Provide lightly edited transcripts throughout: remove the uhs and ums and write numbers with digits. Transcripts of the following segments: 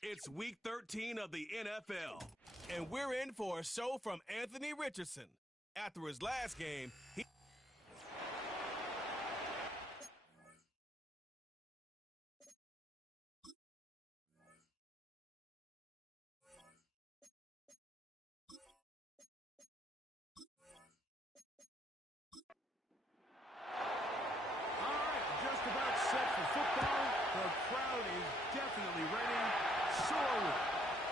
It's week 13 of the NFL, and we're in for a show from Anthony Richardson. After his last game, he... Just about set for football. The crowd is definitely ready. Soar,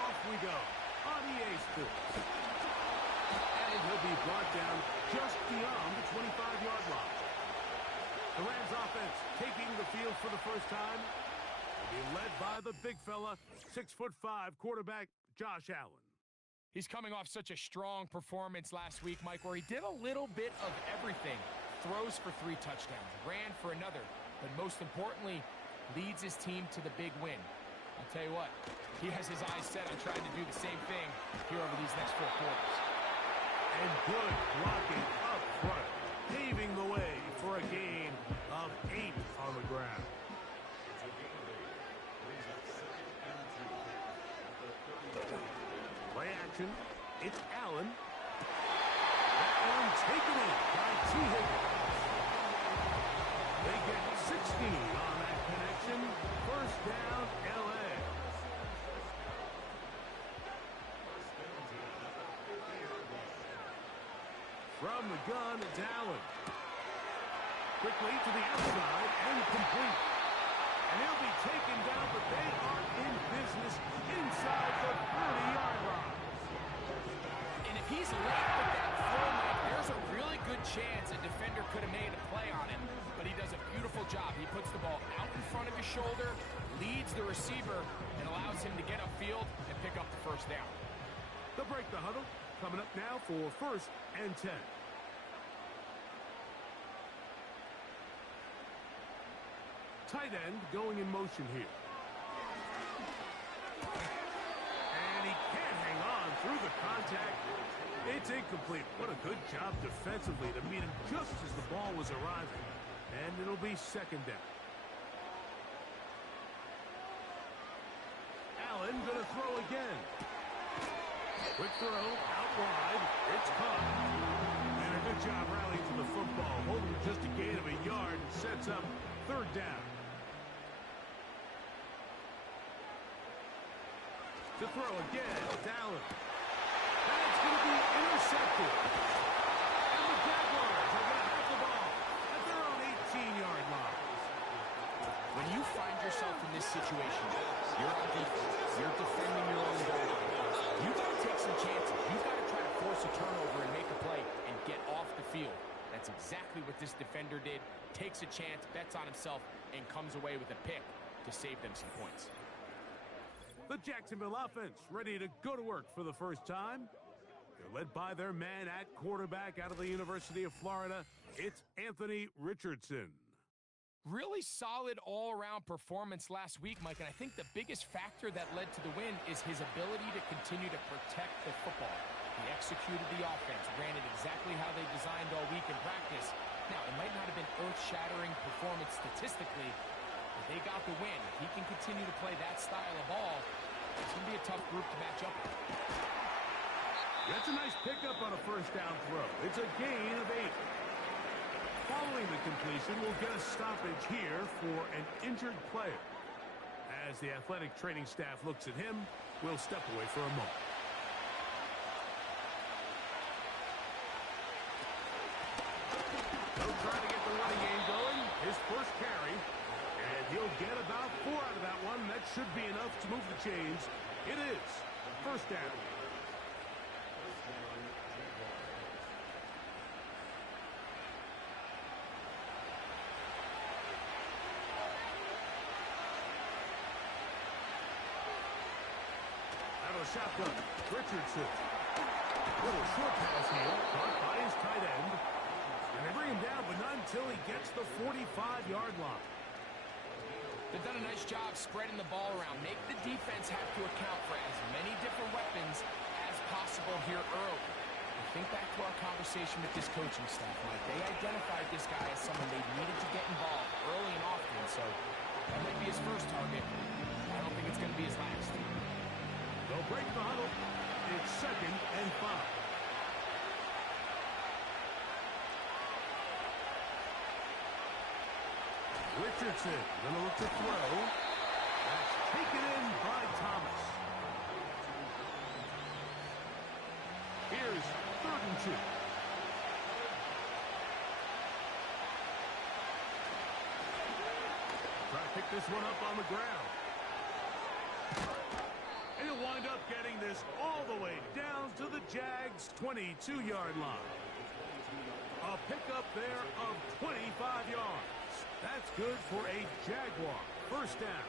off we go on EA Sports. And he'll be brought down just beyond the 25-yard line. The Rams offense taking the field for the first time. They'll be led by the big fella, 6'5" quarterback Josh Allen. He's coming off such a strong performance last week, Mike, where he did a little bit of everything. Throws for 3 touchdowns, ran for another, but most importantly, leads his team to the big win. I'll tell you what, he has his eyes set on trying to do the same thing here over these next 4 quarters. And good blocking up front, paving the way for a gain of 8 on the ground. Play action, it's Allen. That one taken in by T. Higgins. They get 16 on that connection. First down, L.A. From the gun, it's Allen. Quickly to the outside and complete. And he'll be taken down, but they are in business inside the 30-yard line. And if he's late with that throw, Mike, there's a really good chance a defender could have made a play on him, but he does a beautiful job. He puts the ball out in front of his shoulder, leads the receiver, and allows him to get upfield and pick up the first down. They'll break the huddle. Coming up now for 1st and 10. Tight end going in motion here. And he can't hang on through the contact. It's incomplete. What a good job defensively to meet him just as the ball was arriving. And it'll be 2nd down. Allen going to throw again. Quick throw, out wide. It's caught. And a good job rallying to the football. Holding just a gain of a yard and sets up 3rd down. To throw again, it's Allen. And it's going to be intercepted. And the Jaguars are going to have the ball at their own 18-yard line. When you find yourself in this situation, you're on defense, you're defending your own goal line. You've got to take some chances. You've got to try to force a turnover and make a play and get off the field. That's exactly what this defender did. Takes a chance, bets on himself, and comes away with a pick to save them some points. The Jacksonville offense ready to go to work for the first time. They're led by their man at quarterback out of the University of Florida. It's Anthony Richardson. Really solid all-around performance last week, Mike, and I think the biggest factor that led to the win is his ability to continue to protect the football. He executed the offense, ran it exactly how they designed all week in practice. Now, it might not have been earth-shattering performance statistically, but they got the win. If he can continue to play that style of ball, it's going to be a tough group to match up with. That's a nice pickup on a 1st down throw. It's a gain of 8. Following the completion, we'll get a stoppage here for an injured player. As the athletic training staff looks at him, we'll step away for a moment. He'll try to get the running game going. His first carry. And he'll get about 4 out of that one. That should be enough to move the chains. It is 1st down. Shotgun, Richardson. Little short pass here, caught by his tight end. And they bring him down, but not until he gets the 45-yard line. They've done a nice job spreading the ball around. Make the defense have to account for as many different weapons as possible here early. And think back to our conversation with this coaching staff, Mike. They identified this guy as someone they needed to get involved early and often, so that might be his first target. I don't think it's going to be his last. They'll break the huddle. It's 2nd and 5. Richardson gonna look to throw. That's taken in by Thomas. Here's 3rd and 2. Try to pick this one up on the ground. And he'll wind up getting this all the way down to the Jags' 22-yard line. A pickup there of 25 yards. That's good for a Jaguar. 1st down.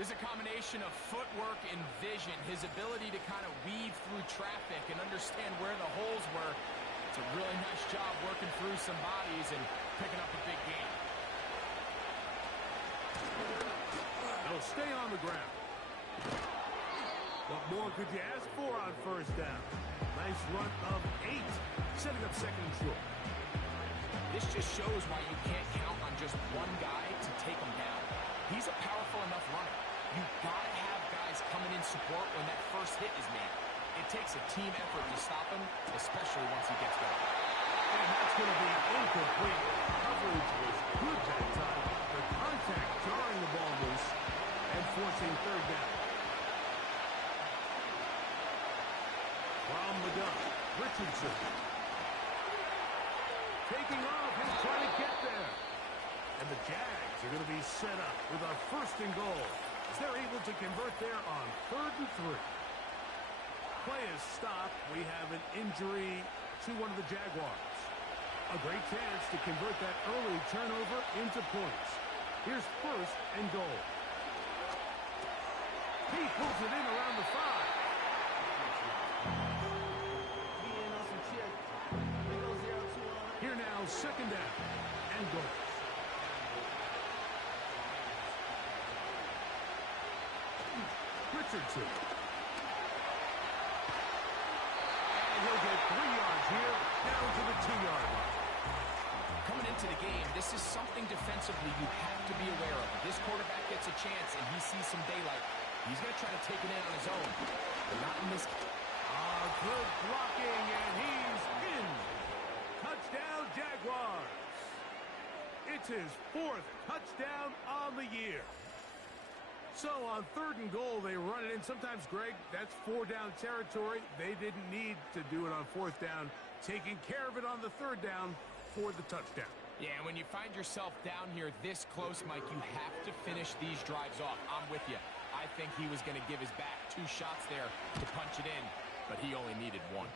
There's a combination of footwork and vision, his ability to kind of weave through traffic and understand where the holes were. It's a really nice job working through some bodies and picking up a big gain. They'll stay on the ground. What more could you ask for on 1st down? Nice run of 8, setting up 2nd and short. This just shows why you can't count on just one guy to take him down. He's a powerful enough runner. You've got to have guys coming in support when that first hit is made. It takes a team effort to stop him, especially once he gets going. And that's going to be incomplete. Coverage was good that time. The contact jarring the ball loose and forcing 3rd down. From the gun, Richardson. Taking off and trying to get there. And the Jags are going to be set up with a 1st and goal as they're able to convert there on 3rd and 3. Play is stopped. We have an injury to one of the Jaguars. A great chance to convert that early turnover into points. Here's 1st and goal. He pulls it in around the 5. Here now, 2nd down and goal. Richardson. And he'll get 3 yards here, down to the 2-yard line. Coming into the game, this is something defensively you have to be aware of. If this quarterback gets a chance and he sees some daylight, he's going to try to take it in on his own. But not in this case. Good blocking, and he's in. Touchdown, Jaguars. It's his 4th touchdown on the year. So on 3rd and goal, they run it in. Sometimes, Greg, that's 4-down territory. They didn't need to do it on 4th down. Taking care of it on the 3rd down for the touchdown. Yeah, when you find yourself down here this close, Mike, you have to finish these drives off. I'm with you. I think he was going to give his back 2 shots there to punch it in, but he only needed 1.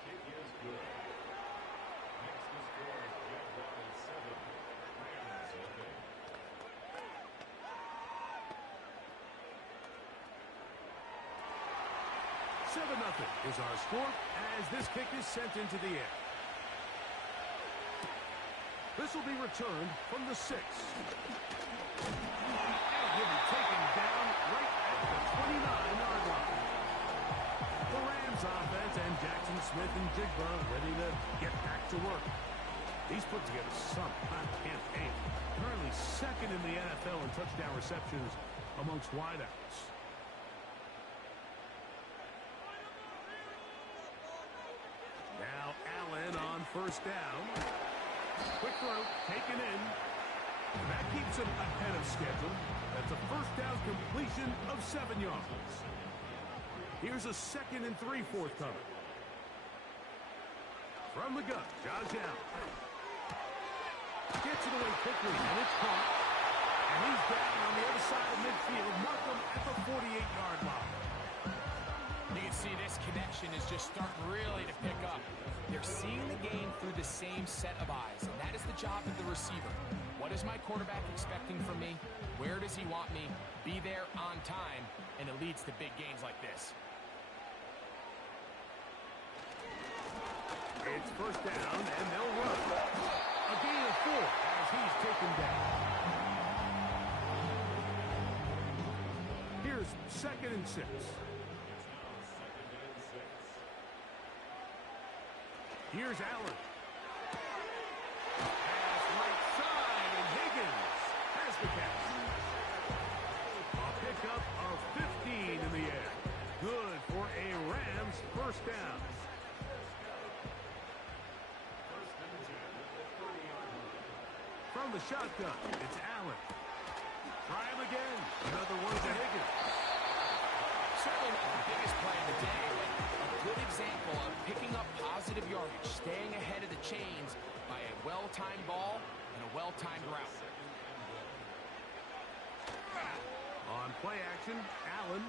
7-0 is our score as this kick is sent into the air. This will be returned from the 6. And he'll be taken down right at the 29-yard line. The Rams offense and Jackson Smith and Jigba ready to get back to work. He's put together some hot campaign. Currently 2nd in the NFL in touchdown receptions amongst wideouts. Now Allen on 1st down. Quick throw, taken in. That keeps him ahead of schedule. That's a 1st down completion of 7 yards. Here's a 2nd and 3 forthcoming. From the gun, Josh Allen. Gets it away quickly, and it's caught. And he's down on the other side of midfield. Markham at the 48-yard line. You can see this connection is just starting really to pick up. They're seeing the game through the same set of eyes, and that is the job of the receiver. What is my quarterback expecting from me? Where does he want me? Be there on time, and it leads to big gains like this. It's 1st down, and they'll run. A gain of 4 as he's taken down. Here's 2nd and 6. Here's Allen. Pass right side, and Higgins has the catch. A pickup of 15 in the air. first down. From the shotgun, it's Allen. Try him again. Another one to Higgins. Certainly not the biggest play of the day, but a good example of picking up positive yardage, staying ahead of the chains by a well-timed ball and a well-timed route. On play action, Allen.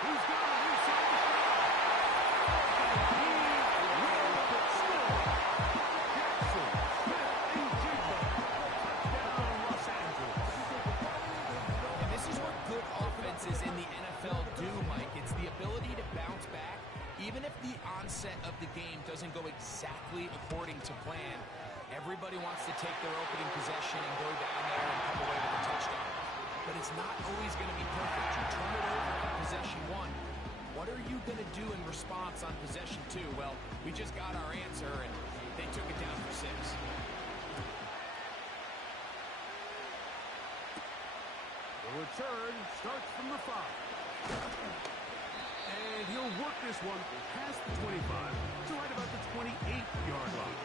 He's got it inside the field. He will score. Jackson, Smith, and Jigba. Touchdown, Los Angeles. And this is what good offenses in the NFL do, Mike. It's the ability to bounce back, even if the onset of the game doesn't go exactly according to plan. Everybody wants to take their opening possession and go down there and come away with a touchdown. But it's not always going to be perfect. You turn it over on possession one. What are you going to do in response on possession two? Well, we just got our answer, and they took it down for 6. The return starts from the 5. And he'll work this one past the 25 to right about the 28-yard line.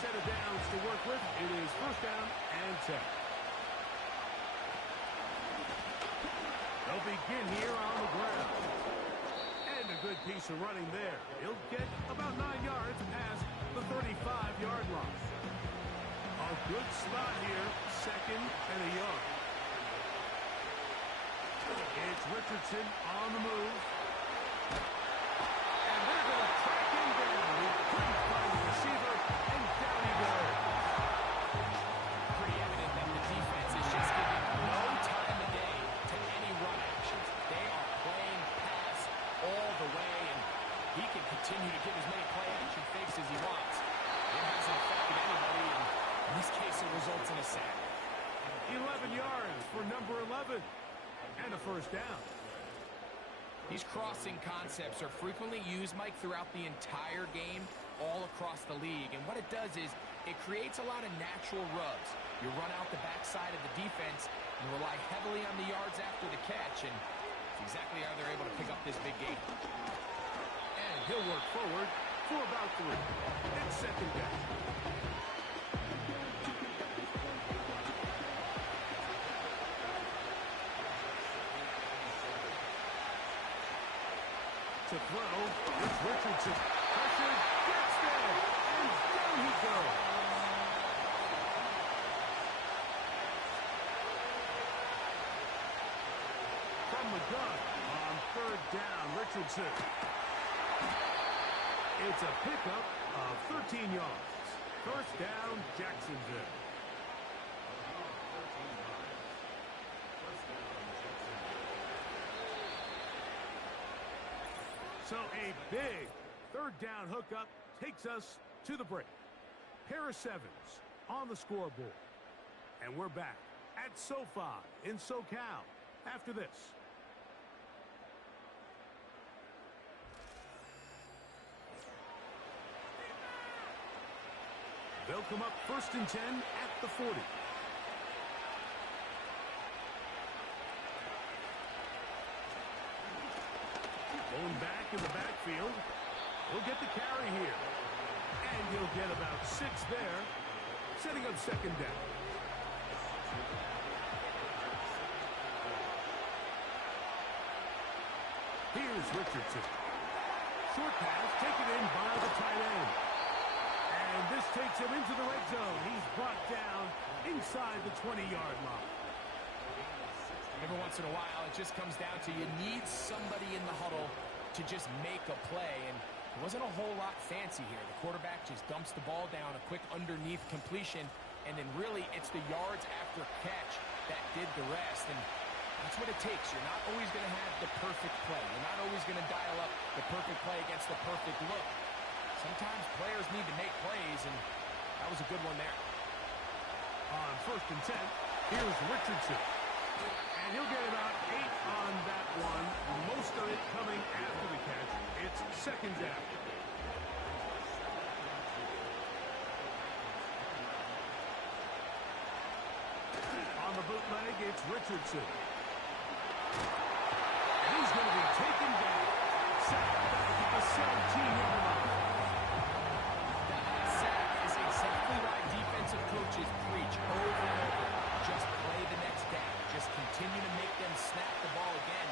Set of downs to work with. It is first down and 10. They'll begin here on the ground. And a good piece of running there. He'll get about 9 yards past the 35-yard line. A good spot here, second and a yard. It's Richardson on the move. And they're going to track him down. He couldn't find the receiver. Pretty evident that the defense is just giving no time of day to any run actions. They are playing pass all the way, and he can continue to give as many play action fakes as he wants. It hasn't affected anybody, and in this case it results in a sack. 11 yards for number 11, and a first down. These crossing concepts are frequently used, Mike, throughout the entire game, all across the league. And what it does is it creates a lot of natural rubs. You run out the backside of the defense and rely heavily on the yards after the catch, and it's exactly how they're able to pick up this big game. And he'll work forward for about 3. It's second down. To throw, it's Richardson. Pressure, gets there, and down he goes. From the gun, on third down, Richardson. It's a pickup of 13 yards. First down, Jacksonville. So a big third down hookup takes us to the break. Pair of 7s on the scoreboard. And we're back at SoFi in SoCal after this. They'll come up first and 10 at the 40. Going back in the backfield. He'll get the carry here. And he'll get about 6 there, setting up second down. Here's Richardson. Short pass taken in by the tight end. And this takes him into the red zone. He's brought down inside the 20-yard line. Every once in a while, it just comes down to you need somebody in the huddle to just make a play, and it wasn't a whole lot fancy here. The quarterback just dumps the ball down, a quick underneath completion, and then really it's the yards after catch that did the rest, and that's what it takes. You're not always going to have the perfect play. You're not always going to dial up the perfect play against the perfect look. Sometimes players need to make plays, and that was a good one there. On first and 10, here's Richardson. And he'll get about 8 on that one. Most of it coming after the catch. It's second down. it's Richardson. And he's going to be taken down. Sack back at the 17-yard line. That sack is exactly why defensive coaches preach over and over. Just play the next down. Just continue to make them snap the ball again.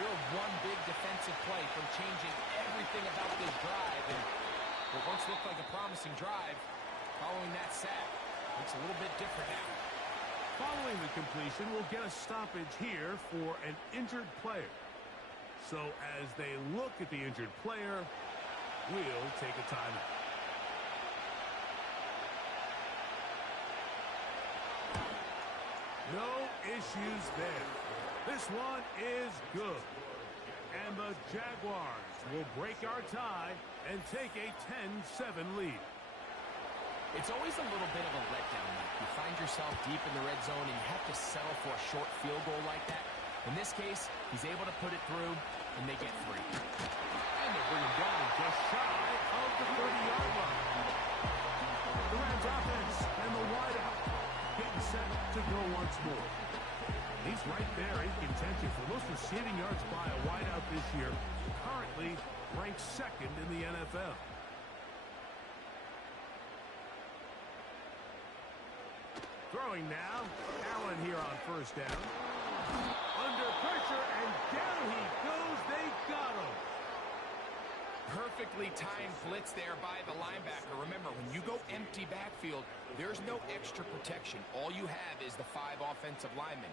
You're one big defensive play from changing everything about this drive. And what once looked like a promising drive, following that sack, looks a little bit different now. Following the completion, we'll get a stoppage here for an injured player. So as they look at the injured player, we'll take a timeout. No issues there. This one is good. And the Jaguars will break our tie and take a 10-7 lead. It's always a little bit of a letdown. You find yourself deep in the red zone and you have to settle for a short field goal like that. In this case, he's able to put it through, and they get 3. And they bring him down just shy of the 30-yard line. The Rams offense and the wideout getting set to go once more. He's right there in contention for most receiving yards by a wideout this year. Currently ranked 2nd in the NFL. Throwing now. Allen here on first down. Under pressure, and down he goes. They got him. Perfectly timed blitz there by the linebacker. Remember, when you go empty backfield, there's no extra protection. All you have is the 5 offensive linemen.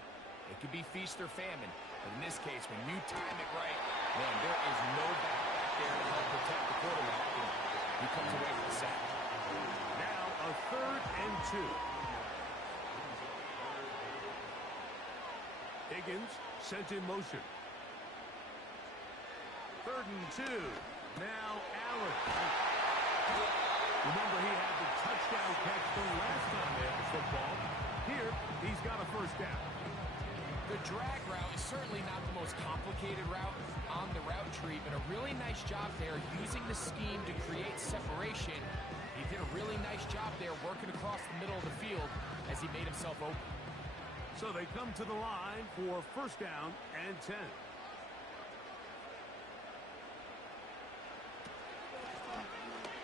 It could be feast or famine. But in this case, when you time it right, man, there is no back there to help protect the quarterback. And he comes away with the sack. Now a 3rd and 2. Higgins sent in motion. 3rd and 2. Now Allen. Remember, he had the touchdown catch the last time they had the football. Here, he's got a first down. The drag route is certainly not the most complicated route on the route tree, but a really nice job there using the scheme to create separation. He did a really nice job there working across the middle of the field as he made himself open. So they come to the line for first down and 10.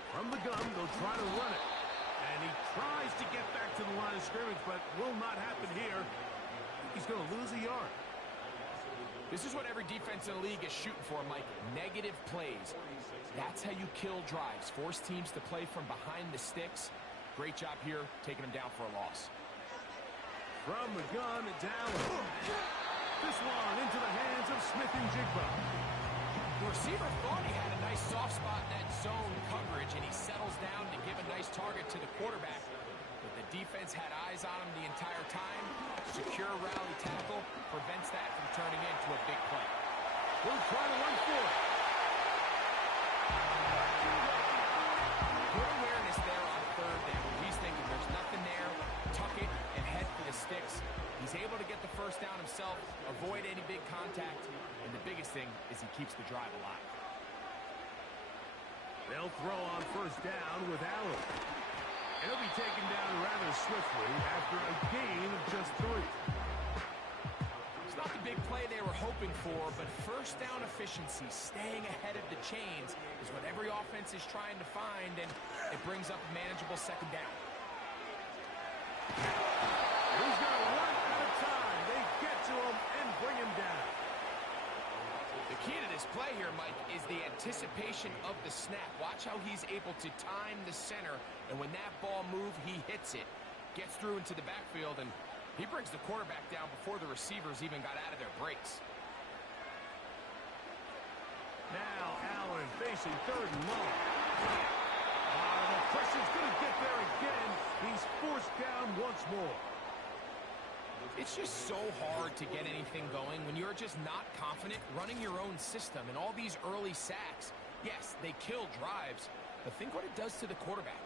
From the gun, they'll try to run it. And he tries to get back to the line of scrimmage, but will not happen here. He's going to lose a yard. This is what every defense in the league is shooting for, Mike. Negative plays. That's how you kill drives. Force teams to play from behind the sticks. Great job here, taking them down for a loss. From the gun, down. This one into the hands of Smith and Jigba. The receiver thought he had a nice soft spot in that zone coverage, and he settles down to give a nice target to the quarterback. But the defense had eyes on him the entire time. Secure rally tackle prevents that from turning into a big play. We'll try to run for it. Good awareness there on 3rd down. He's thinking there's nothing there. Tuck it and head for the sticks. He's able to get the first down himself, avoid any big contact, and the biggest thing is he keeps the drive alive. They'll throw on first down with Allen. And he'll be taken down rather swiftly after a gain of just 3. It's not the big play they were hoping for, but first down efficiency, staying ahead of the chains, is what every offense is trying to find, and it brings up a manageable 2nd down. He's got one at a time. They get to him and bring him down. The key to this play here, Mike, is the anticipation of the snap. Watch how he's able to time the center, and when that ball moves, he hits it, gets through into the backfield, and he brings the quarterback down before the receivers even got out of their breaks. Now Allen facing 3rd and long. The pressure's going to get there again. He's forced down once more. It's just so hard to get anything going when you're just not confident running your own system. And all these early sacks, yes, they kill drives, but think what it does to the quarterback.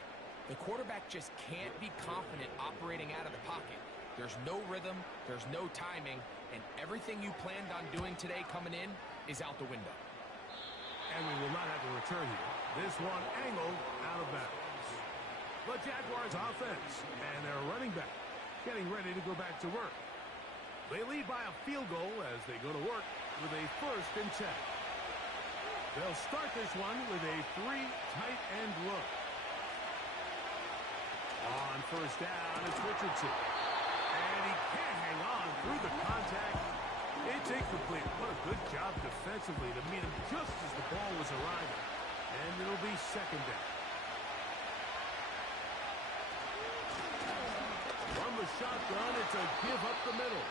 The quarterback just can't be confident operating out of the pocket. There's no rhythm, there's no timing, and everything you planned on doing today coming in is out the window. And we will not have a return here. This one angled out of bounds. The Jaguars offense and their running back getting ready to go back to work. They lead by a field goal as they go to work with a 1st and 10. They'll start this one with a 3 tight end look. On 1st down, it's Richardson. And he can't hang on through the contact. It's incomplete. What a good job defensively to meet him just as the ball was arriving. And it'll be 2nd down. From the shotgun, it's a give up the middle.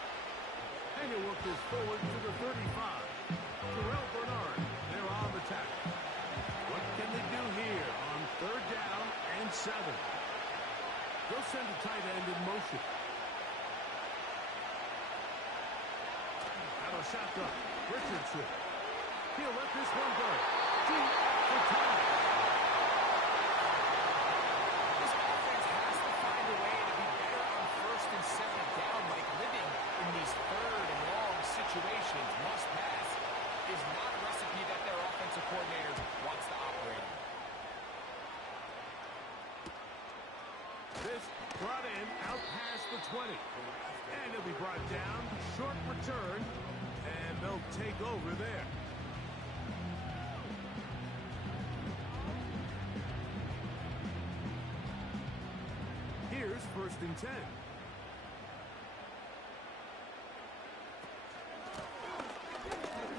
And he'll work this forward to the 35. Terrell Bernard, they're on the tackle. What can they do here on 3rd down and 7? They'll send the tight end in motion. Out of shotgun, Richardson. He'll let this one go. Deep for time. This offense has to find a way to be better on 1st and 2nd down, like living in these 3rd and long situations. Must pass is not a recipe that their offensive coordinator wants to operate on. This brought in out past the 20. And he'll be brought down. Short return. And they'll take over there. Here's 1st and 10.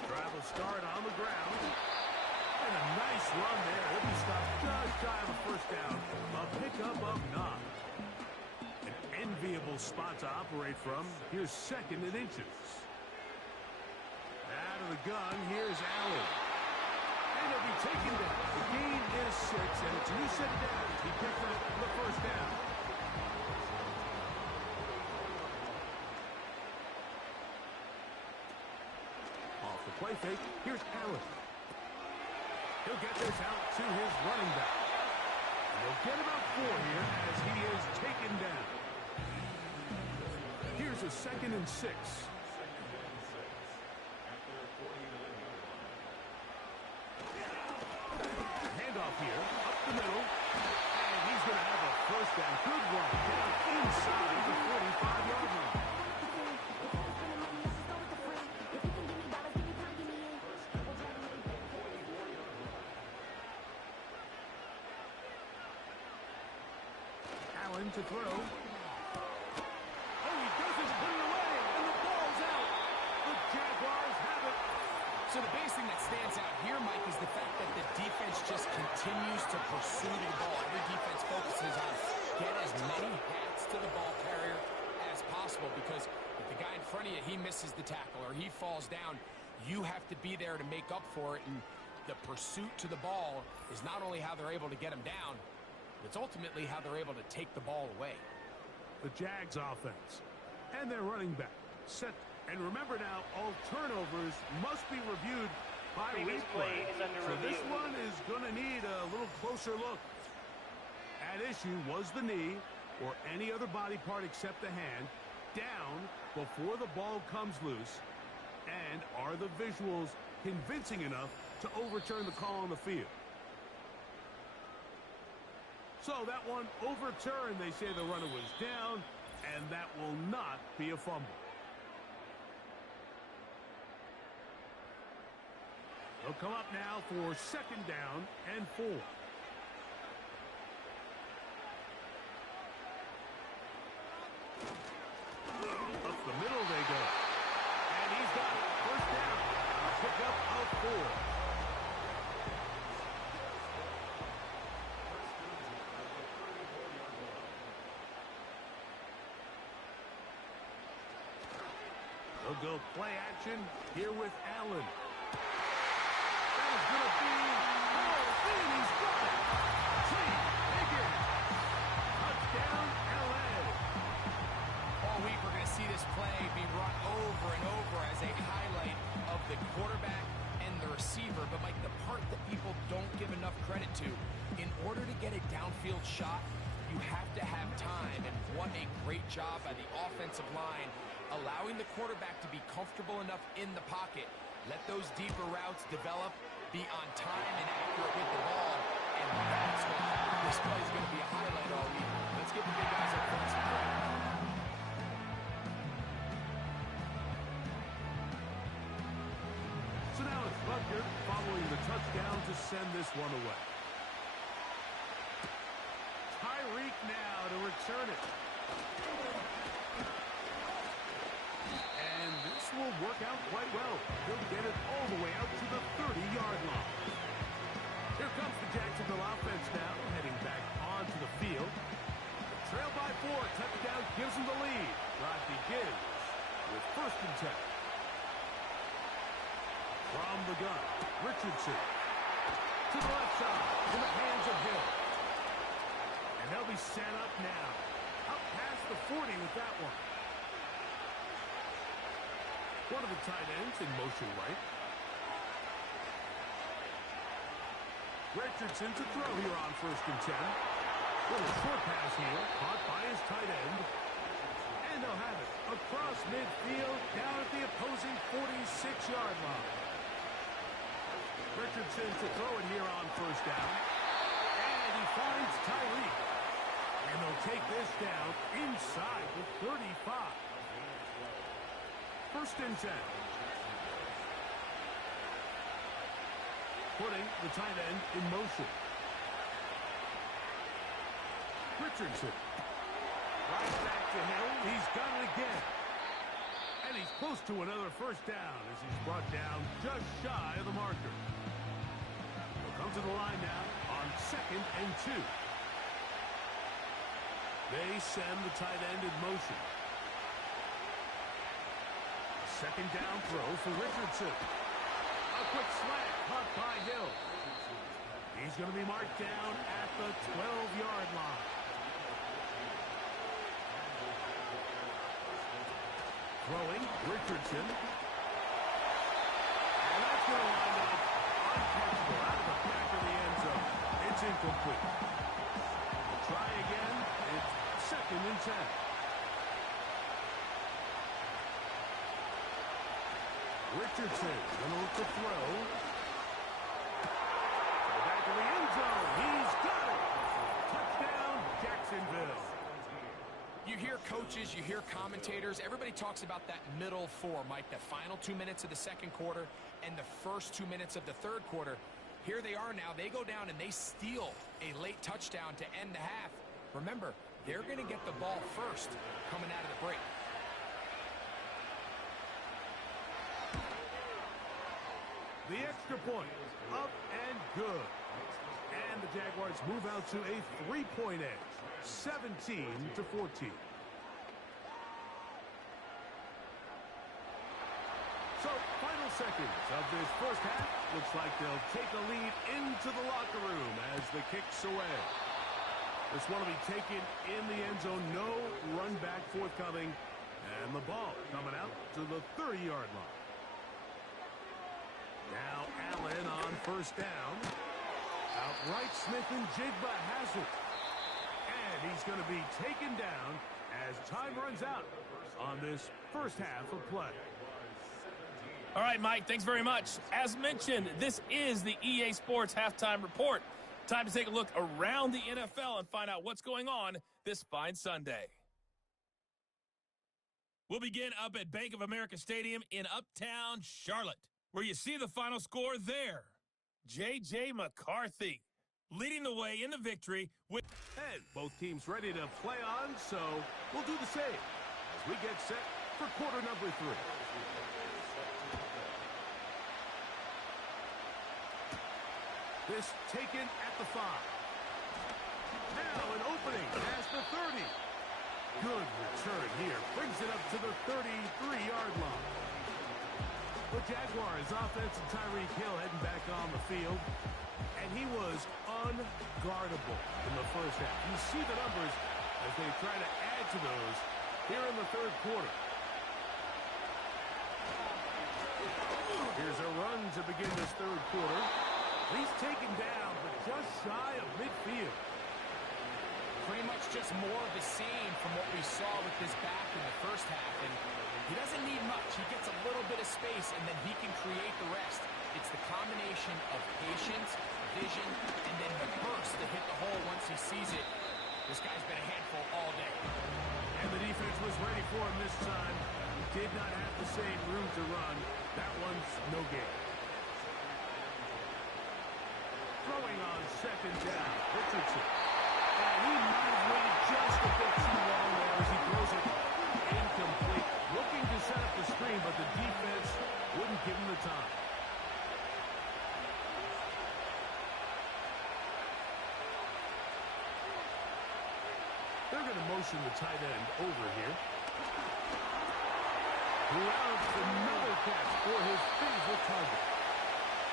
Drive will start on the ground. And a nice run there. He'll be stopped just shy of a 1st down. A pickup of 9. An enviable spot to operate from. Here's 2nd and inches. Out of the gun, here's Allen. And he'll be taken down. The gain is 6, and it's a new set of downs. He picked up the 1st down. Off the play fake, here's Allen. He'll get this out to his running back. And he'll get about 4 here as he is taken down. Here's a 2nd and 6. Handoff here, up the middle. And he's going to have a 1st down. Good run down inside the 45-yard line. Allen to throw. Oh, he doesn't put it away, and the ball's out. The Jaguars have it. So the biggest thing that stands out here, Mike, is the fact that the defense just continues to pursue the ball. Every defense focuses on get as many hats to the ball carrier as possible, because if the guy in front of you, he misses the tackle or he falls down, you have to be there to make up for it. And the pursuit to the ball is not only how they're able to get him down, it's ultimately how they're able to take the ball away. The Jags offense and their running back set. And remember now, all turnovers must be reviewed by replay. So this one is going to need a little closer look. At issue was the knee or any other body part except the hand down before the ball comes loose. And are the visuals convincing enough to overturn the call on the field? So that one overturned. They say the runner was down, and that will not be a fumble. They'll come up now for 2nd down and 4. Up the middle they go. And he's got it. 1st down. A pickup of 4. They'll go play action here with Allen. That is going to be hauled in. He's got it. Chase Higgins. Touchdown, L.A. All week we're going to see this play be run over and over as a highlight of the quarterback and the receiver. But, Mike, the part that people don't give enough credit to, in order to get a downfield shot, you have to have time. And what a great job by the offensive line, allowing the quarterback to be comfortable enough in the pocket, let those deeper routes develop, be on time and accurate with the ball, and that's why this play is going to be a highlight all week. Let's give the big guys up front some credit. touchdown to send this one away. Tyreek now to return it. And this will work out quite well. He'll get it all the way out to the 30-yard line. Here comes the Jacksonville offense now, heading back onto the field. Trail by 4, touchdown gives them the lead. Drive begins with 1st and 10. From the gun, Richardson to the left side, in the hands of Hill. And they'll be set up now. Up past the 40 with that one. One of the tight ends in motion right. Richardson to throw here on 1st and 10. Little short pass here, caught by his tight end. And they'll have it across midfield, down at the opposing 46-yard line. Richardson to throw it here on 1st down. And he finds Tyreek. And they'll take this down inside the 35. 1st and 10. Putting the tight end in motion. Richardson. Right back to him. He's got it again. And he's close to another 1st down as he's brought down just shy of the marker. He'll come to the line now on 2nd and 2. They send the tight end in motion. 2nd down throw for Richardson. A quick slant caught by Hill. He's going to be marked down at the 12-yard line. Throwing, Richardson. And that's going to wind up uncatchable out of the back of the end zone. It's incomplete. We'll try again. It's 2nd and 10. Richardson going to look to throw. To the back of the end zone. He's got it. Touchdown, Jacksonville. You hear coaches, you hear commentators, everybody talks about that middle 4, Mike, the final 2 minutes of the 2nd quarter and the first 2 minutes of the 3rd quarter. Here they are now. They go down and they steal a late touchdown to end the half. Remember, they're going to get the ball first coming out of the break. The extra point, up and good. And the Jaguars move out to a 3-point edge, 17-14. So, final seconds of this 1st half. Looks like they'll take a lead into the locker room as the kick's away. This one will be taken in the end zone. No run back forthcoming. And the ball coming out to the 30-yard line. Now Allen on 1st down. Outright Smith and Jigba has it. And he's going to be taken down as time runs out on this 1st half of play. All right, Mike, thanks very much. As mentioned, this is the EA Sports Halftime Report. Time to take a look around the NFL and find out what's going on this fine Sunday. We'll begin up at Bank of America Stadium in Uptown Charlotte, where you see the final score there. J.J. McCarthy leading the way in the victory. And both teams ready to play on, so we'll do the same as we get set for quarter number 3. This taken at the 5. Now an opening past the 30. Good return here. Brings it up to the 33-yard line. The Jaguars offense and Tyreek Hill heading back on the field. And he was unguardable in the 1st half. You see the numbers as they try to add to those here in the 3rd quarter. Here's a run to begin this 3rd quarter. He's taken down, but just shy of midfield. Pretty much just more of the same from what we saw with his back in the 1st half. And he doesn't need much. He gets a little bit of space, and then he can create the rest. It's the combination of patience, vision, and then the burst to hit the hole once he sees it. This guy's been a handful all day. And the defense was ready for him this time. Did not have the same room to run. That one's no gain. throwing on second down. Richardson. And he might have waited just a bit too long there as he throws it incomplete. Looking to set up the screen, but the defense wouldn't give him the time. They're going to motion the tight end over here. Who rounds another catch for his favorite target.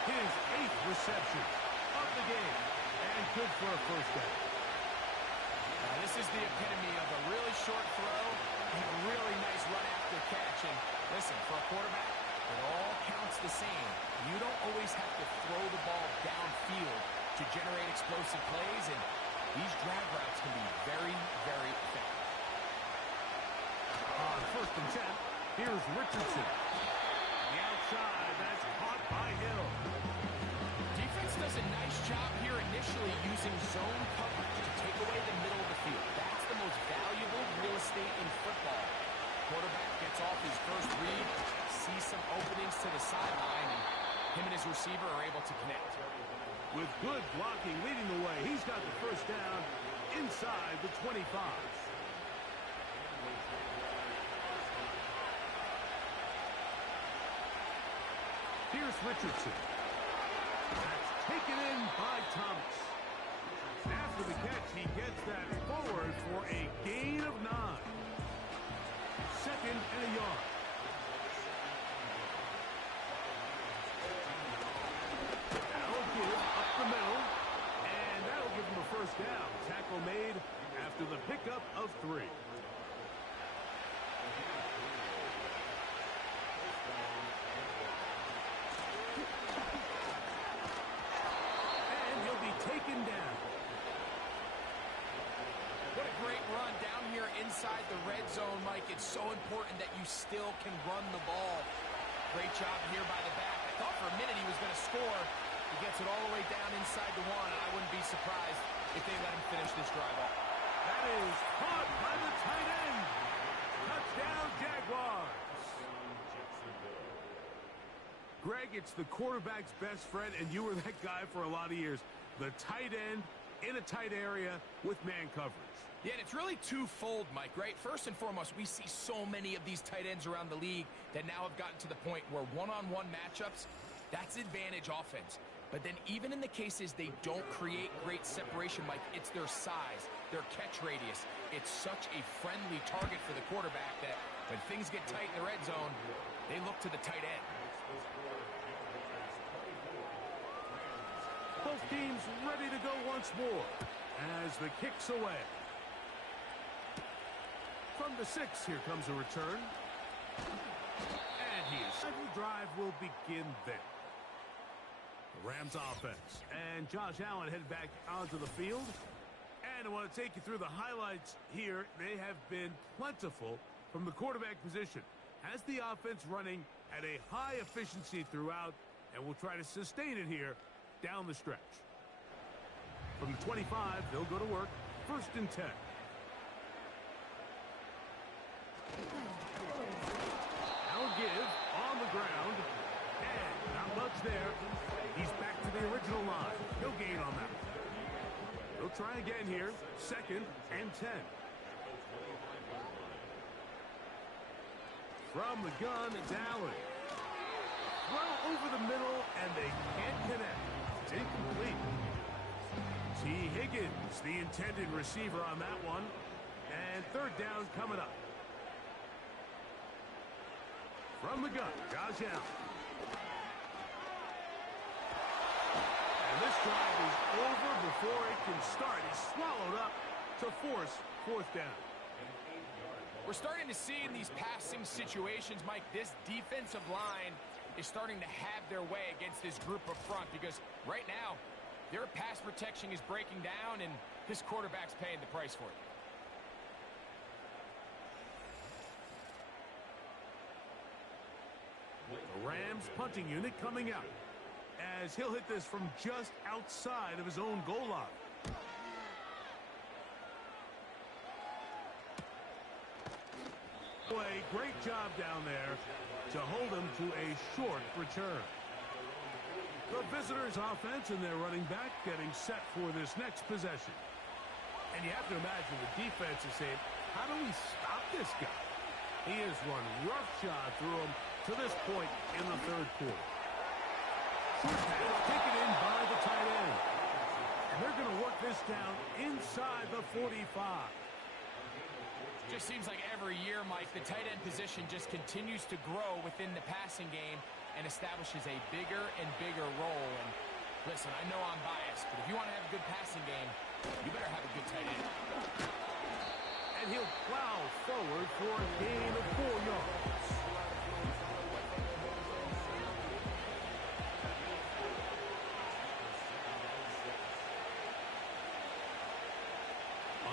His 8th reception of the game. And good for a first down. This is the epitome of a really short throw and a really nice run after catch. And listen, for a quarterback, it all counts the same. You don't always have to throw the ball downfield to generate explosive plays, and these drag routes can be very, very effective. On 1st and 10, here's Richardson. The outside, that's caught by Hill. Defense does a nice job here initially using zone coverage to take away the middle of the field. That's the most valuable real estate in football. Quarterback gets off his first read, sees some openings to the sideline, and him and his receiver are able to connect. With good blocking leading the way, he's got the first down inside the 25. Here's Richardson. That's taken in by Thomas. After the catch, he gets that forward for a gain of 9. 2nd and a yard. That'll give up the middle, and that'll give him a first down. Tackle made after the pickup of 3. Taken down. What a great run down here inside the red zone, Mike. It's so important that you still can run the ball. Great job here by the back. I thought for a minute he was going to score. He gets it all the way down inside the 1. I wouldn't be surprised if they let him finish this drive off. That is caught by the tight end. Touchdown, Jaguars. Greg, it's the quarterback's best friend, and you were that guy for a lot of years. The tight end in a tight area with man coverage. Yeah, and it's really twofold, Mike, right? First and foremost, we see so many of these tight ends around the league that now have gotten to the point where one-on-one matchups, that's advantage offense. But then even in the cases they don't create great separation, Mike, it's their size, their catch radius. It's such a friendly target for the quarterback that when things get tight in the red zone, they look to the tight end. Both teams ready to go once more as the kick's away. From the 6, here comes a return. And the drive will begin there. The Rams offense. And Josh Allen headed back onto the field. And I want to take you through the highlights here. They have been plentiful from the quarterback position. Has the offense running at a high efficiency throughout, and will try to sustain it here down the stretch. From the 25, they'll go to work. 1st and 10. Now give on the ground. And not much there. He's back to the original line. No gain on that. They'll try again here. 2nd and 10. From the gun, it's Allen. Throw over the middle, and they can't connect. It's incomplete. T. Higgins, the intended receiver on that one. And 3rd down coming up. From the gun, Josh Allen. And this drive is over before it can start. He's swallowed up to force 4th down. We're starting to see in these passing situations, Mike, this defensive line is starting to have their way against this group up front, because right now their pass protection is breaking down and this quarterback's paying the price for it. The Rams punting unit coming out as he'll hit this from just outside of his own goal line. Great job down there to hold him to a short return. The The visitors' offense and their running back getting set for this next possession. And you have to imagine the defense is saying, how do we stop this guy? He has run roughshod through him to this point in the third quarter. Short pass taken in by the tight end. And they're going to work this down inside the 45. Just seems like every year, Mike, the tight end position just continues to grow within the passing game and establishes a bigger and bigger role. And listen, I know I'm biased, but if you want to have a good passing game, you better have a good tight end. And he'll plow forward for a gain of 4 yards.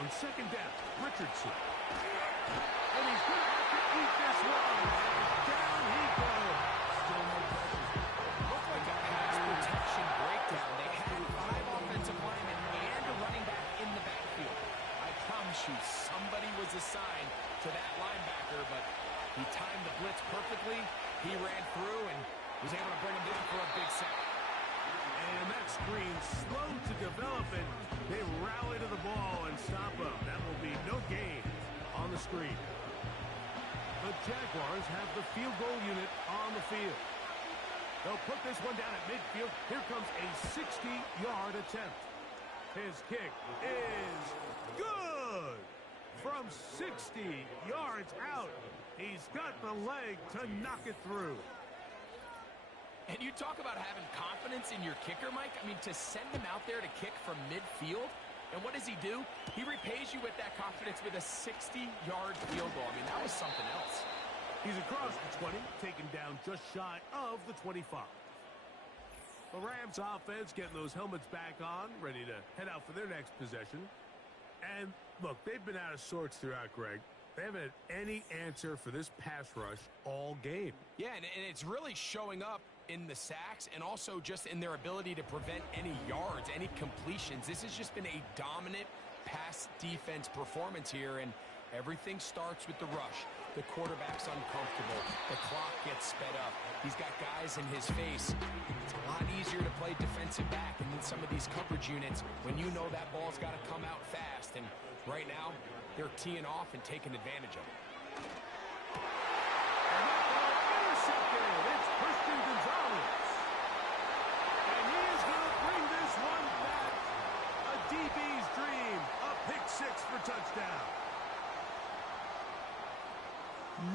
On second down, Richardson. And he's going to have to eat this one. And down he goes. Still no pressure. Looked like a pass protection breakdown. They had 5 offensive linemen and a running back in the backfield. I promise you, somebody was assigned to that linebacker, but he timed the blitz perfectly. He ran through and was able to bring him down for a big sack. And that screen slow to develop, and they rally to the ball and stop him. That will be no gain on the screen. The Jaguars have the field goal unit on the field. They'll put this one down at midfield. Here comes a 60-yard attempt. His kick is good. From 60 yards out, he's got the leg to knock it through. And you talk about having confidence in your kicker, Mike. I mean, to send him out there to kick from midfield, and what does he do? He repays you with that confidence with a 60-yard field goal. I mean, that was something else. He's across the 20, taken down just shy of the 25. The Rams offense getting those helmets back on, ready to head out for their next possession. And look, they've been out of sorts throughout, Greg. They haven't had any answer for this pass rush all game. Yeah, and it's really showing up in the sacks and also just in their ability to prevent any yards, any completions. This has just been a dominant pass defense performance here, and everything starts with the rush. The quarterback's uncomfortable. The clock gets sped up. He's got guys in his face. It's a lot easier to play defensive back, and in some of these coverage units, when you know that ball's got to come out fast, and right now, they're teeing off and taking advantage of it. It's Christian Gonzalez. And he is going to bring this one back. A DB's dream. A pick 6 for touchdown.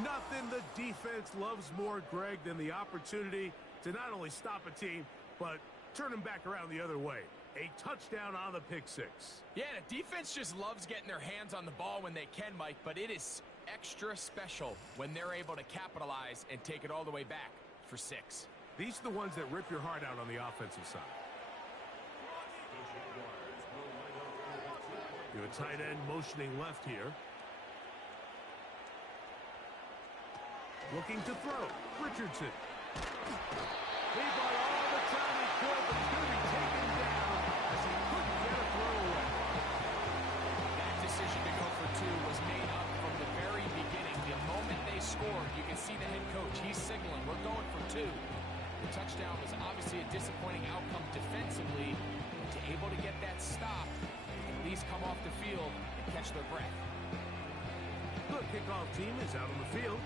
Nothing the defense loves more, Greg, than the opportunity to not only stop a team, but turn them back around the other way. A touchdown on the pick 6. Yeah, the defense just loves getting their hands on the ball when they can, Mike, but it is extra special when they're able to capitalize and take it all the way back for 6. These are the ones that rip your heart out on the offensive side. You have a tight end motioning left here. Looking to throw. Richardson. He bought all the time he could, but he's going to be taken down as he couldn't get a throw away. That decision to go for 2 was made up from the very beginning. The moment they scored, you can see the head coach. He's signaling, we're going for 2. The touchdown was obviously a disappointing outcome defensively. To able to get that stop, at least come off the field and catch their breath. The kickoff team is out on the field.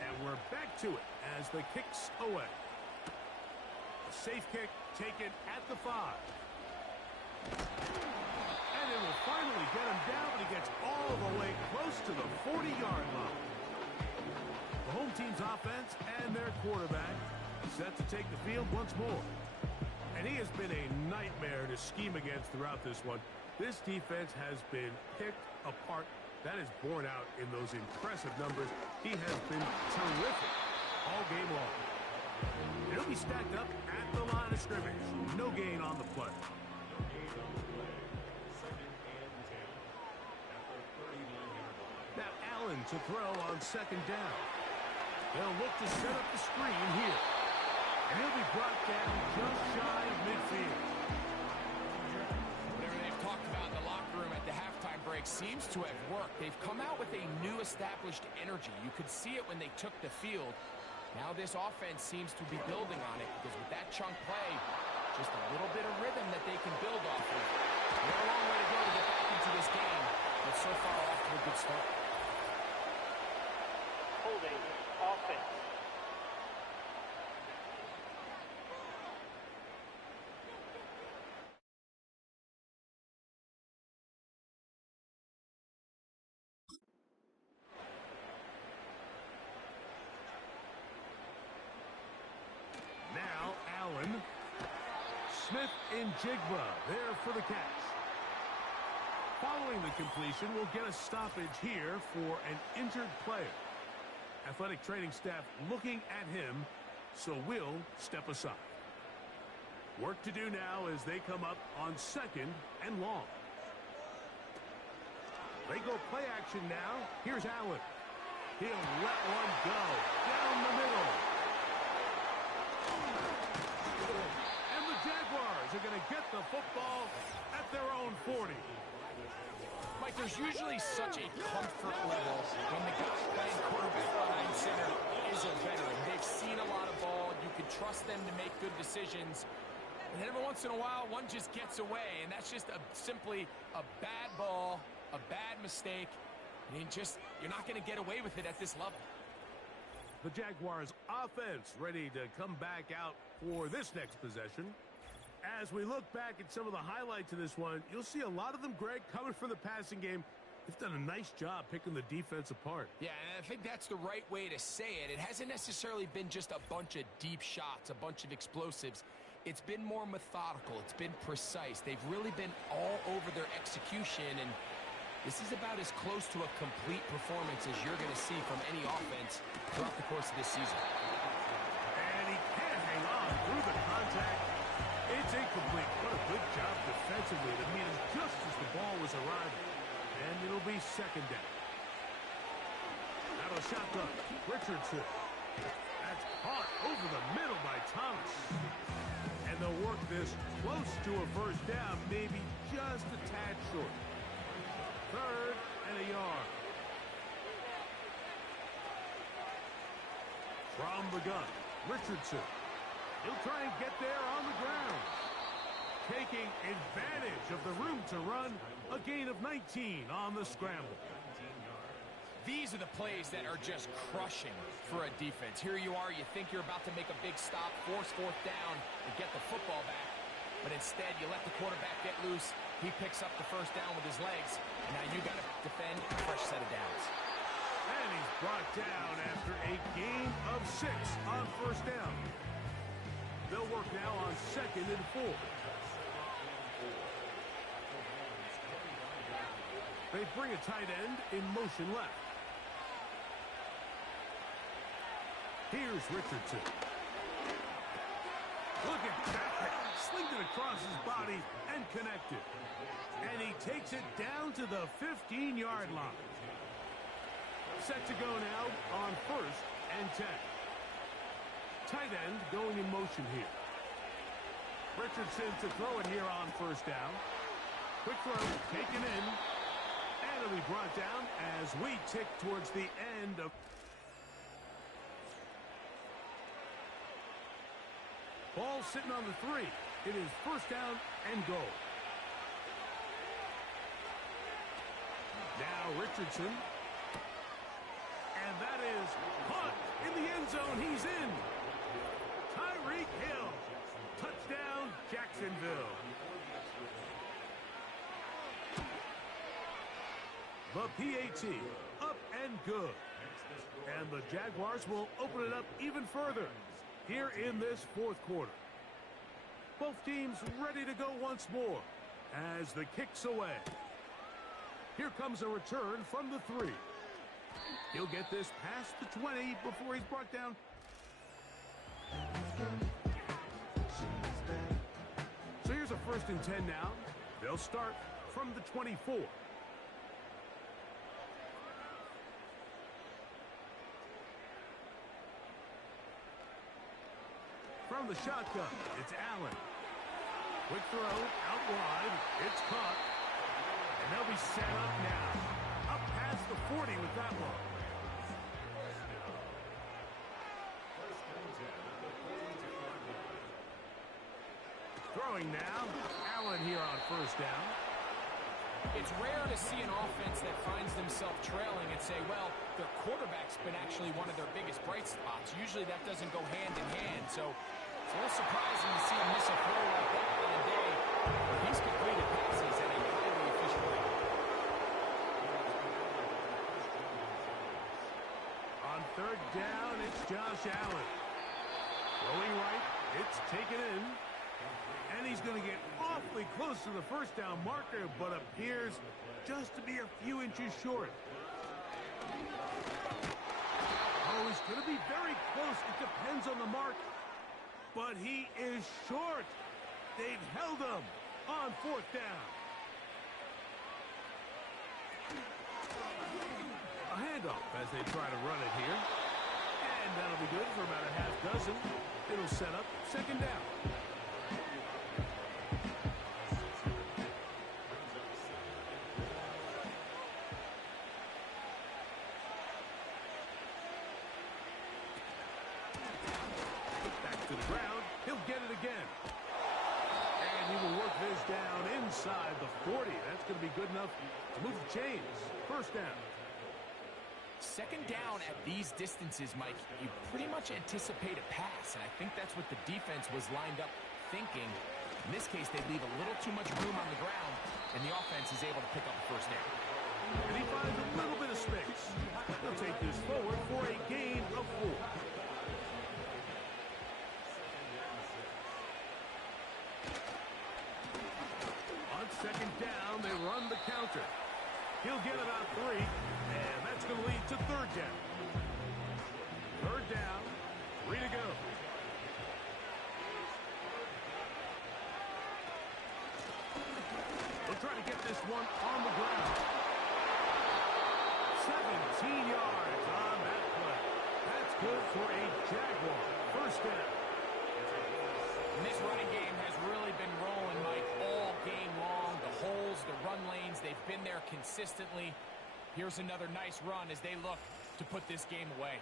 And we're back to it as the kick's away. A safe kick taken at the 5. And it will finally get him down, but he gets all the way close to the 40-yard line. The home team's offense and their quarterback set to take the field once more. And he has been a nightmare to scheme against throughout this one. This defense has been picked apart. That is borne out in those impressive numbers. He has been terrific all game long. It'll be stacked up at the line of scrimmage. No gain on the play. Now Allen to throw on second down. They'll look to set up the screen here. And he'll be brought down just shy of midfield. Whatever they've talked about in the locker room at the halftime break seems to have worked. They've come out with a new established energy. You could see it when they took the field. Now this offense seems to be building on it because with that chunk play, Just a little bit of rhythm that they can build off of. They're a long way to go to get back into this game, but so far off to a good start. Holding offense. Now Allen. Smith and Jigba there for the catch. Following the completion, we'll get a stoppage here for an injured player. Athletic training staff looking at him, so we'll step aside. Work to do now as they come up on 2nd and long. They go play action now. Here's Allen. He'll let one go down the middle. And the Jaguars are going to get the football at their own 40. Mike, there's usually such a comfort level when the guy playing quarterback behind center is a veteran. They've seen a lot of ball. You can trust them to make good decisions. And every once in a while, one just gets away, and that's just simply a bad ball, a bad mistake. And you're not going to get away with it at this level. The Jaguars offense ready to come back out for this next possession. As we look back at some of the highlights of this one, you'll see a lot of them, Greg, coming from the passing game. They've done a nice job picking the defense apart. Yeah, and I think that's the right way to say it. It hasn't necessarily been just a bunch of deep shots, a bunch of explosives. It's been more methodical. It's been precise. They've really been all over their execution, and this is about as close to a complete performance as you're going to see from any offense throughout the course of this season. And he can't hang on through the contact. It's incomplete. What a good job defensively to meet him just as the ball was arriving. And it'll be 2nd down. Out of shotgun, Richardson. That's caught over the middle by Thomas. And they'll work this close to a 1st down, maybe just a tad short. 3rd and a yard. From the gun, Richardson. He'll try and get there on the ground. Taking advantage of the room to run, a gain of 19 on the scramble. These are the plays that are just crushing for a defense. Here you are, you think you're about to make a big stop, force 4th down, and get the football back. But instead, you let the quarterback get loose. He picks up the 1st down with his legs. And now you got to defend a fresh set of downs. And he's brought down after a gain of 6 on 1st down. They'll work now on 2nd and 4. They bring a tight end in motion left. Here's Richardson. Look at that. Slinged it across his body and connected. And he takes it down to the 15-yard line. Set to go now on 1st and 10. Tight end going in motion here. Richardson to throw it here on 1st down. Quick throw, taken in. And it'll be brought down as we tick towards the end of... Ball sitting on the 3. It is 1st down and goal. Now Richardson. And that is caught in the end zone. He's in. Tyreek Hill. Touchdown, Jacksonville. The PAT, up and good. And the Jaguars will open it up even further here in this 4th quarter. Both teams ready to go once more as the kick's away. Here comes a return from the 3. He'll get this past the 20 before he's brought down. So here's a 1st and 10 now. They'll start from the 24. From the shotgun, it's Allen. Quick throw, out wide. It's caught. And they'll be set up now. Up past the 40 with that one. Throwing now. Allen here on first down. It's rare to see an offense that finds themselves trailing and say, well, their quarterback's been actually one of their biggest bright spots. Usually that doesn't go hand in hand. So it's a little surprising to see him miss a throw like that on a day where he's completed passes at a highly efficient rate. On third down, it's Josh Allen. Rolling right, it's taken in. And he's going to get awfully close to the first down marker, but appears just to be a few inches short. Oh, he's going to be very close. It depends on the mark. But he is short. They've held him on fourth down. A handoff as they try to run it here. And that'll be good for about a half dozen. It'll set up second down. To the ground, he'll get it again. And he will work this down inside the 40. That's going to be good enough to move the chains. First down. Second down at these distances, Mike, you pretty much anticipate a pass, and I think that's what the defense was lined up thinking. In this case, they leave a little too much room on the ground, and the offense is able to pick up a first down. And he finds a little bit of space. He'll take this forward for a gain of 4. Second down, they run the counter. He'll get about 3, and that's going to lead to third down. Third down, 3 to go. They'll try to get this one on the ground. 17 yards on that play. That's good for a Jaguar. First down. And this running game has really been rolling, Mike, all game long. The holes, the run lanes, they've been there consistently. Here's another nice run as they look to put this game away.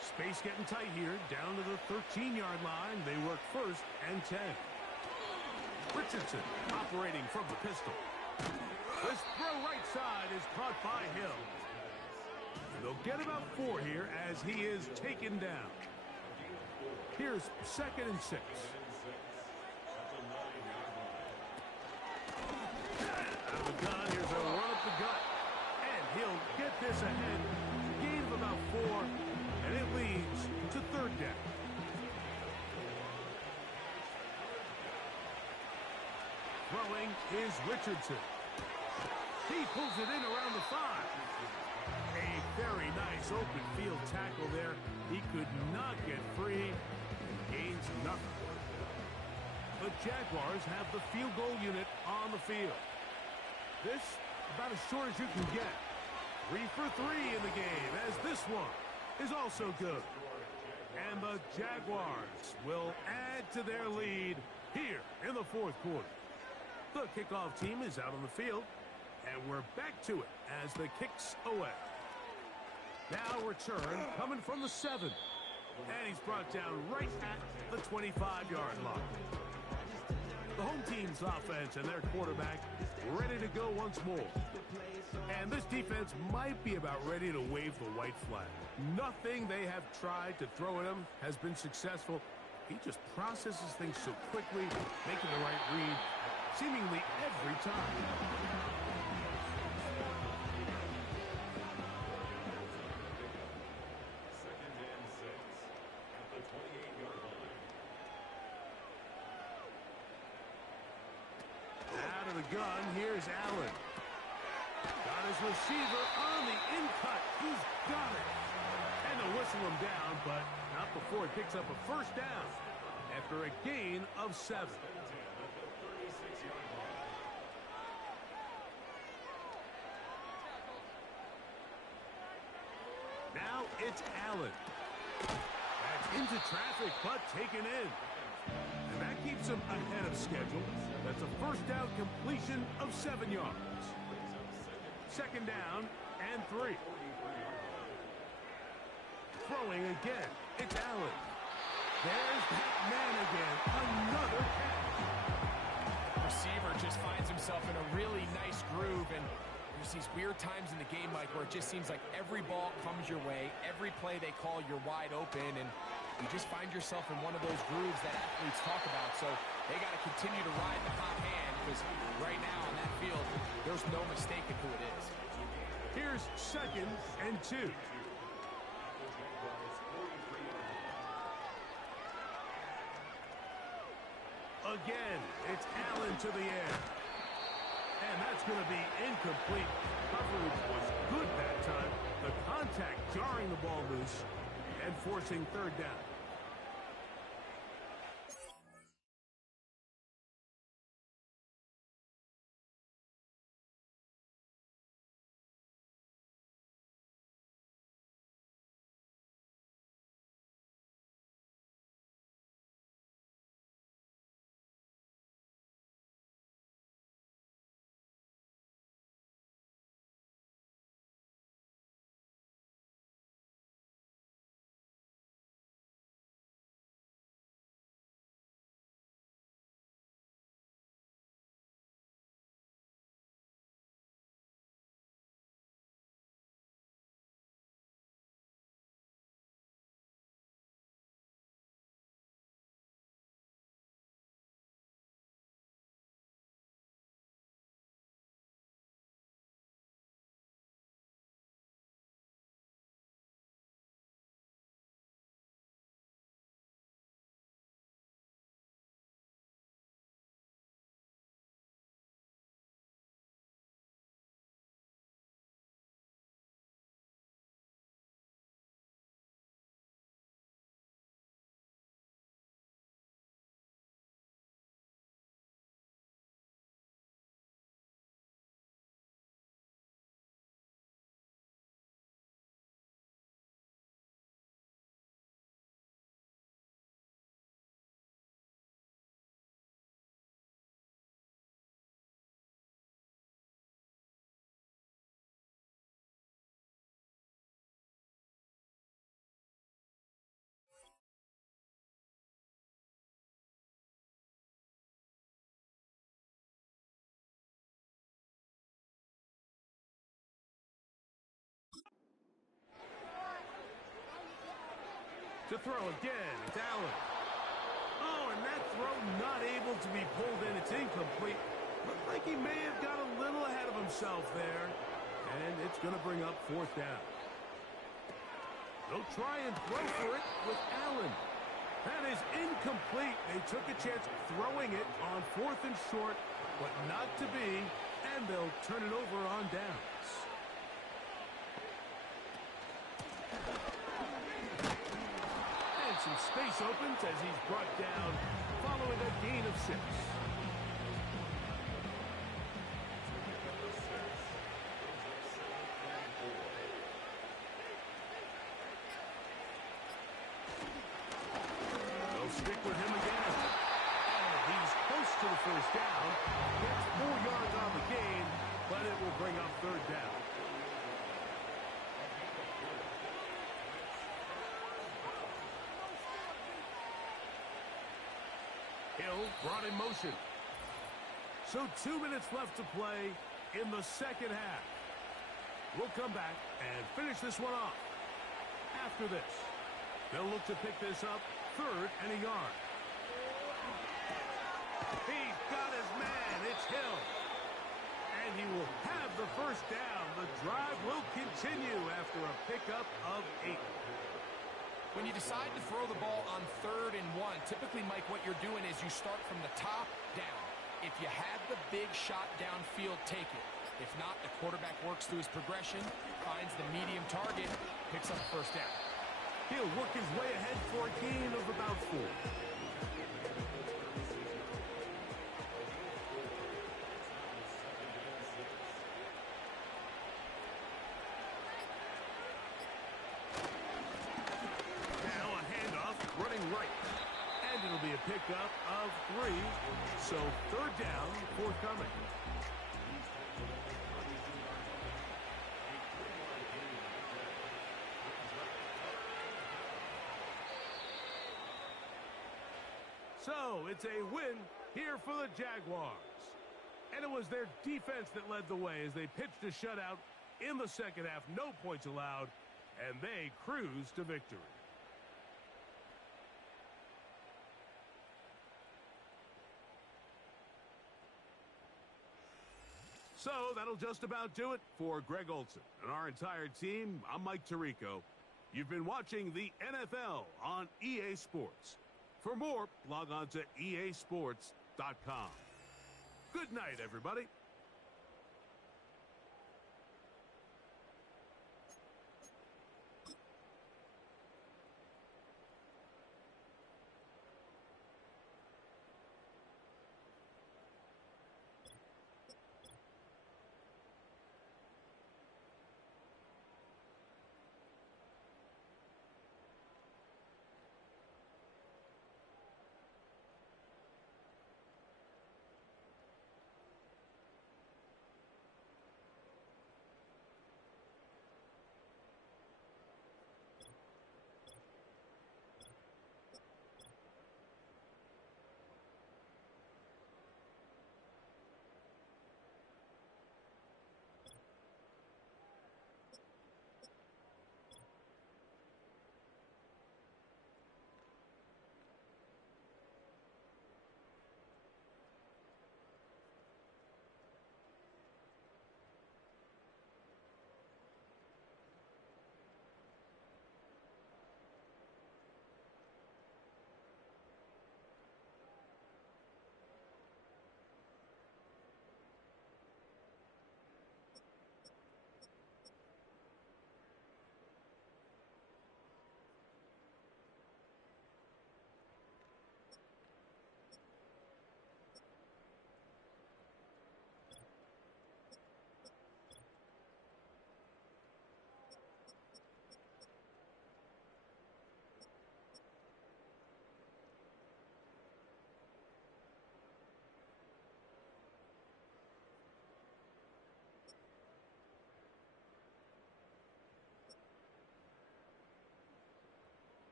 Space getting tight here, down to the 13-yard line. They work first and 10. Richardson operating from the pistol. This throw right side is caught by Hill. They'll get about 4 here as he is taken down. Here's second and 6. Out of the gun, here's a run up the gut. And he'll get this ahead. Gain of about 4, and it leads to third down. Throwing is Richardson. He pulls it in around the 5. A very nice open field tackle there. He could not get free. Gains nothing. The Jaguars have the field goal unit on the field. This about as short as you can get. 3 for 3 in the game, as this one is also good. And the Jaguars will add to their lead here in the fourth quarter. The kickoff team is out on the field, and we're back to it as the kicks away. Now return coming from the 7. And he's brought down right at the 25-yard line. The home team's offense and their quarterback ready to go once more. And this defense might be about ready to wave the white flag. Nothing they have tried to throw at him has been successful. He just processes things so quickly, making the right read seemingly every time. Gun, here's Allen. Got his receiver on the in-cut. He's got it. And they'll whistle him down, but not before he picks up a first down after a gain of 7. Now it's Allen. That's into traffic, but taken in. And that keeps him ahead of schedule. That's a first down completion of 7 yards. Second down and 3. Throwing again, it's Allen. There's that man again. Another catch. Receiver just finds himself in a really nice groove, and there's these weird times in the game, Mike, where it just seems like every ball comes your way, every play they call, you're wide open, and you just find yourself in one of those grooves that athletes talk about. So they got to continue to ride the hot hand, because right now on that field, there's no mistaking who it is. Here's 2nd and 2. Again, it's Allen to the air. And that's going to be incomplete. Coverage was good that time. The contact jarring the ball loose and forcing 3rd down. To throw again, it's Allen. Oh, and that throw not able to be pulled in. It's incomplete. Looked like he may have got a little ahead of himself there. And it's going to bring up 4th down. They'll try and throw for it with Allen. That is incomplete. They took a chance throwing it on 4th and short, but not to be. And they'll turn it over on downs. Some space opens as he's brought down following a gain of 6. They'll stick with him again. And he's close to the 1st down. Gets 4 yards on the gain, but it will bring up 3rd down. Hill brought in motion. So 2 minutes left to play in the 2nd half. We'll come back and finish this one off. After this, they'll look to pick this up 3rd and a yard. He's got his man. It's Hill. And he will have the 1st down. The drive will continue after a pickup of 8. When you decide to throw the ball on 3rd and 1, typically, Mike, what you're doing is you start from the top down. If you have the big shot downfield, take it. If not, the quarterback works through his progression, finds the medium target, picks up the 1st down. He'll work his way ahead for a gain of about 4. Pickup of 3, so 3rd down forthcoming. So it's a win here for the Jaguars. And it was their defense that led the way as they pitched a shutout in the second half. No points allowed, and they cruised to victory. So that'll just about do it for Greg Olson and our entire team. I'm Mike Tirico. You've been watching the NFL on EA Sports. For more, log on to easports.com. Good night, everybody.